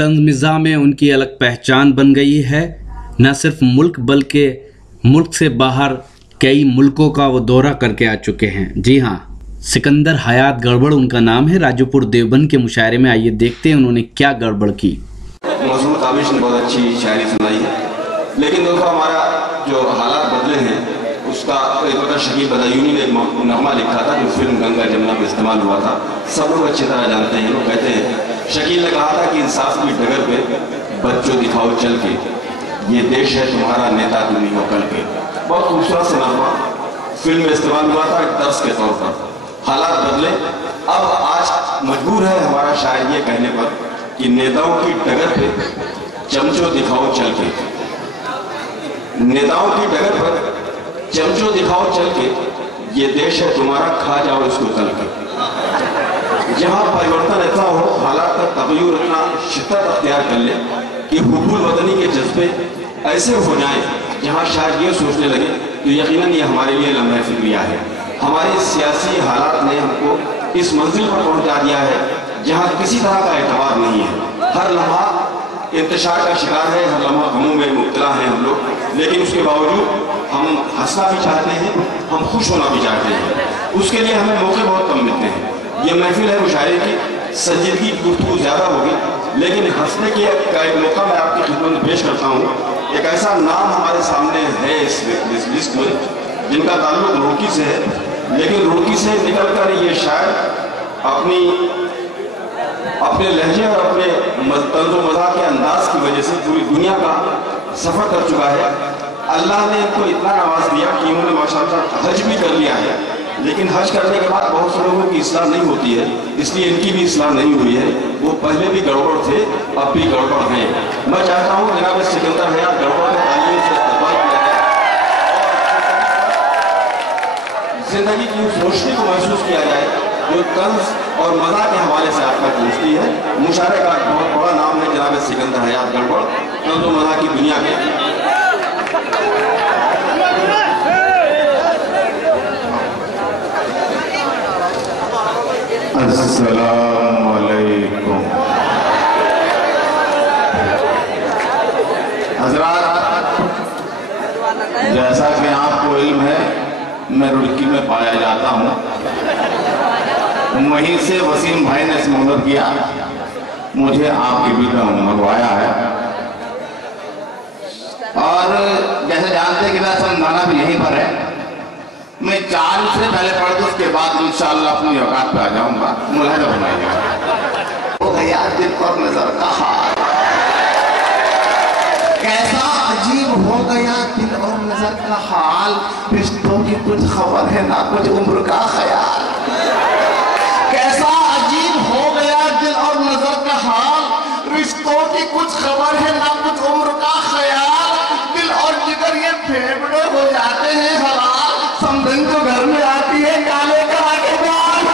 तंज़-मिज़ाह में उनकी अलग पहचान बन गई है। न सिर्फ मुल्क बल्कि मुल्क से बाहर कई मुल्कों का वो दौरा करके आ चुके हैं। जी हाँ, सिकंदर हयात गड़बड़ उनका नाम है। राजोपुर देवबंद के मुशायरे में आइए देखते हैं उन्होंने क्या गड़बड़ की। मज़मून काबिश ने बहुत अच्छी शायरी सुनाई है, लेकिन दोस्तों हमारा जो हालात बदले हैं उसका एक वक्त शकील बदायूनी ने एक नगमा लिखा था जो फिल्म गंगा जमुना में इस्तेमाल हुआ था। सब लोग अच्छी तरह जानते हैं। लोग कहते हैं, शकील ने कहा था कि इंसाफ की डगर पे बच्चों दिखाओ चल के, ये देश है तुम्हारा नेता तुम ही हो कल के। बहुत खूबसूरत से नगमा फिल्म में इस्तेमाल हुआ था एक दर्स के तौर पर। हालात बदले, अब आज मजबूर है हमारा शायर ये कहने पर कि नेताओं की डगर पे चमचों दिखाओ चल के, नेताओं की डगर पर चमचों दिखाओ चल के, ये देश है तुम्हारा खा जाओ इसको तल के। जहां परिवर्तन ऐसा हो, हालात का तगय्युर इतना शिद्दत अख्तियार कर ले कि हुबूल वतनी के जज्बे ऐसे हो जाएं, जहां शायद ये सोचने लगे तो यकीनन ये हमारे लिए लम्हे फिक्रिया है। हमारे सियासी हालात ने हमको इस मंजिल पर पहुंचा दिया है जहां किसी तरह का एतबार नहीं है। हर लम्हा इंतशार का शिकार है, हर लम्हा गमों में मुब्तला हैं हम लोग, लेकिन उसके बावजूद हम हंसना भी चाहते हैं, हम खुश होना भी चाहते हैं। उसके लिए हमें मौके बहुत कम मिलते हैं। ये महफिल है मुशायरे की, संजीदगी की गुफ्तगू ज़्यादा होगी, लेकिन हंसने की का एक मौका मैं आपकी खिदमत में पेश करता हूँ। एक ऐसा नाम हमारे सामने है इस लिस्ट में जिनका ताल्लुक रुड़की से है, लेकिन रुड़की से निकलकर ये शायर अपने लहजे और अपने तंज़ो मज़ाक के अंदाज की वजह से पूरी दुनिया का सफ़र कर चुका है। अल्लाह ने इनको इतना नवाज दिया कि उन्होंने माशाअल्लाह हज भी कर लिया है, लेकिन हज करने के बाद बहुत से लोगों की इस्लाह नहीं होती है, इसलिए इनकी भी इस्लाह नहीं हुई है। वो पहले भी गड़बड़ थे, अब भी गड़बड़ हैं। मैं चाहता हूँ जनाब सिकंदर हयात गड़बड़ का तालीम से इस्तेमाल किया जाए, जिंदगी की उस रोशनी को महसूस किया जाए जो तंज और मज़ा के हवाले से आपका पहुँचती है। मुशायरे का बहुत बड़ा नाम है जनाब सिकंदर हयात गड़बड़, तंज और मज़ा की दुनिया के। अस्सलामु अलैकुम। हज़रात, जैसा कि आपको इल्म है, मैं रुड़की में पाया जाता हूँ। वहीं से वसीम भाई ने स्पॉन्सर किया, मुझे आपके बीच में मंगवाया है। और जैसे जानते हैं कि मेरा समझाना भी यहीं पर है। मैं 4 से पहले पढ़ दूं, उसके बाद इंशाअल्लाह अपनी औकात पे आ जाऊंगा। मुलाहिदा बनाइएगा। हो गया दिल और नजर का हाल, कैसा अजीब हो गया दिल और नजर का हाल। रिश्तों की कुछ खबर है ना कुछ उम्र का ख्याल। कैसा अजीब हो गया दिल और नजर का हाल। रिश्तों की कुछ खबर है ना कुछ उम्र का ख्याल। दिल और जिगर ये फेफड़े हो जाते हैं हलाल। समझन जो घर में आती है काले करा के बाल।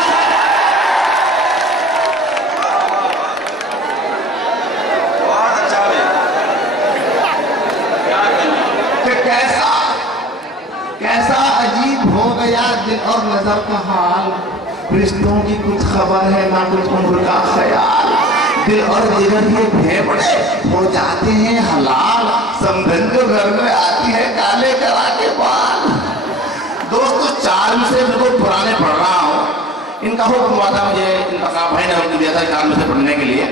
कैसा अजीब हो गया दिल और नजर का हाल। रिश्तों की कुछ खबर है ना कुछ उम्र का ख्याल। दिल और जिगर ये फेफड़े हो जाते हैं हलाल। समझन जो घर में आती है काले करा के बाल। दोस्तों, 4 से बिल्कुल पुराने पढ़ रहा हूँ। इनका हुक्म हुआ था मुझे, इनका भाई ने हुक्म दिया था 4 से पढ़ने के लिए।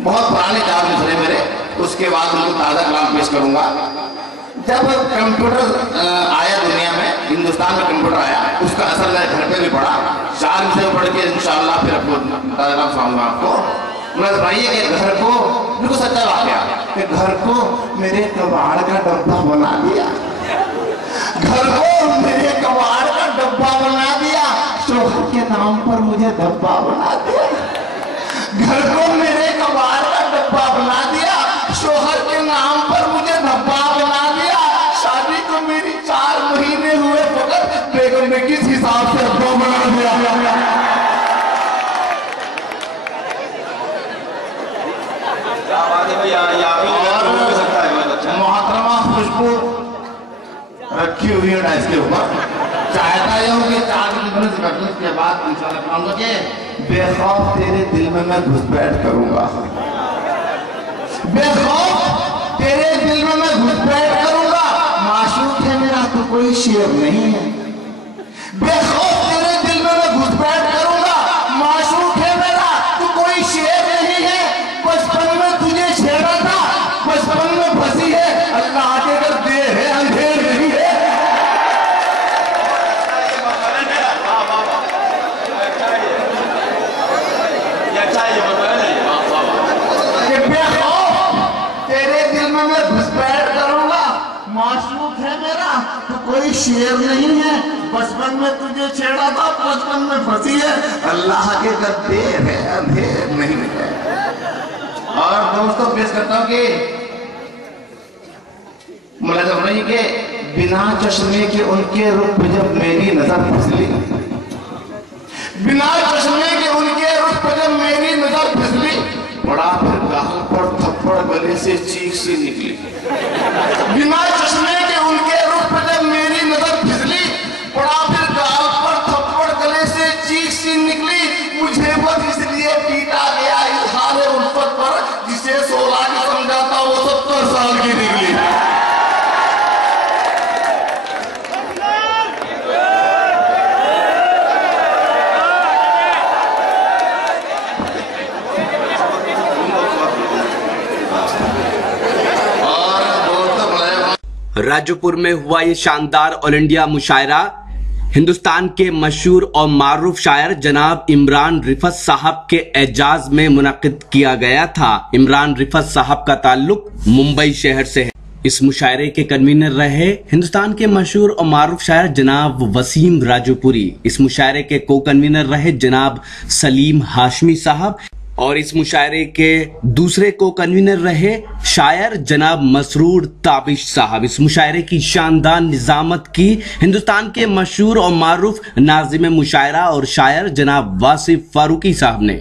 बहुत पुराने 4 मिसरे मेरे, उसके बाद उनको ताज़ा कलाम पेश करूँगा। जब कंप्यूटर आया दुनिया में, हिंदुस्तान में कंप्यूटर आया, उसका असर मेरे घर पे भी पड़ा। 4 मिसरे पढ़ के इंशाअल्लाह फिर आपको ताज़ा कलाम सुनाऊंगा आपको। मैं बताइए कि घर को, बिल्कुल सच्चा वाक़या, कि घर को मेरे कबाड़ का डब्बा बना दिया। घर को मेरे कबाड़ का डब्बा बना दिया। शोहर के नाम पर मुझे डब्बा बना दिया। घर को मेरे कबाड़ का डब्बा बना दिया। शोहर के नाम पर मुझे डब्बा बना दिया। शादी को मेरी 4 महीने हुए, फकत बेगम ने किस हिसाब से डब्बा बना दिया। मोहतरमा खुशबू रखी हुई है इसके ऊपर। चाहता हूँ कि 4 दिन के बाद इंशाअल्लाह के बेखौफ तेरे दिल में मैं घुसपैठ करूंगा। बेखौफ तेरे दिल में मैं घुसपैठ करूंगा, माशूक है मेरा तो कोई शेर नहीं है। बेखौफ तेरे दिल में मैं घुसपैठ करूंगा, माशूक है मेरा तो कोई शेर नहीं है। बचपन में तुझे छेड़ा था, बचपन में फंसी है, अल्लाह के घर देर है अंधेर नहीं है। तेरे दिल में मैं घुसपैठ करूंगा, माशूक है मेरा तो कोई शेर नहीं है। बचपन में तुझे छेड़ा था, बचपन में फंसी है, अल्लाह के घर देर है अंधेर नहीं है। और दोस्तों पेश करता हूं कि मुलाज़म रही के बिना चश्मे के उनके रुख पे जब मेरी नजर फिसली, बिना चश्मे के उनके रुख पे जब मेरी नजर फिसली, बड़ा फिर गाल पर थप्पड़ गले से चीख सी निकली। बिना चश्मे के उनके रुख पे जब मेरी नजर फिसली, बड़ा फिर गाल पर थप्पड़ गले से चीख सी निकली। मुझे बस इसलिए पीटा गया इज़हार उल्फत पर, जिसे 16 की समझाता वो 70 साल की निकली। राजोपुर में हुआ ये शानदार ऑल इंडिया मुशायरा हिंदुस्तान के मशहूर और मारूफ शायर जनाब इमरान रिफत साहब के एजाज में मुनक्किद किया गया था। इमरान रिफत साहब का ताल्लुक मुंबई शहर से है। इस मुशायरे के कन्वीनर रहे हिंदुस्तान के मशहूर और मारूफ शायर जनाब वसीम राजोपुरी। इस मुशायरे के को कन्वीनर रहे जनाब सलीम हाशमी साहब और इस मुशायरे के दूसरे को कन्वीनर रहे शायर जनाब मसरूर ताबिश साहब। इस मुशायरे की शानदार निजामत की हिंदुस्तान के मशहूर और मारूफ नाज़िम मुशायरा और शायर जनाब वासिफ फारूकी साहब ने।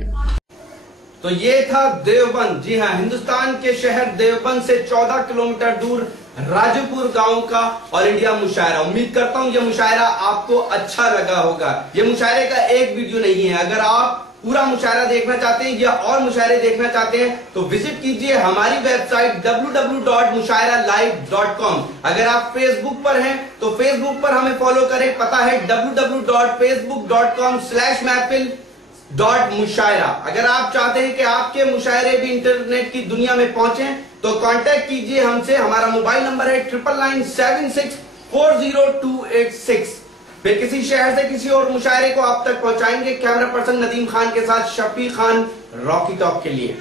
तो ये था देवबंद, जी हाँ, हिंदुस्तान के शहर देवबंद से 14 किलोमीटर दूर राजोपुर गांव का ऑल इंडिया मुशायरा। उम्मीद करता हूँ ये मुशायरा आपको अच्छा लगा होगा। ये मुशायरे का एक वीडियो नहीं है। अगर आप पूरा मुशायरा देखना चाहते हैं या और मुशायरे देखना चाहते हैं तो विजिट कीजिए हमारी वेबसाइट www.mushairalive.com। अगर आप फेसबुक पर हैं तो फेसबुक पर हमें फॉलो करें, पता है www.facebook.com/महफिल.मुशायरा। अगर आप चाहते हैं कि आपके मुशायरे भी इंटरनेट की दुनिया में पहुंचे तो कांटेक्ट कीजिए हमसे। हमारा मोबाइल नंबर है 9997640286। फिर किसी शहर से किसी और मुशायरे को आप तक पहुंचाएंगे कैमरा पर्सन नदीम खान के साथ शफी खान रॉकी टॉक के लिए।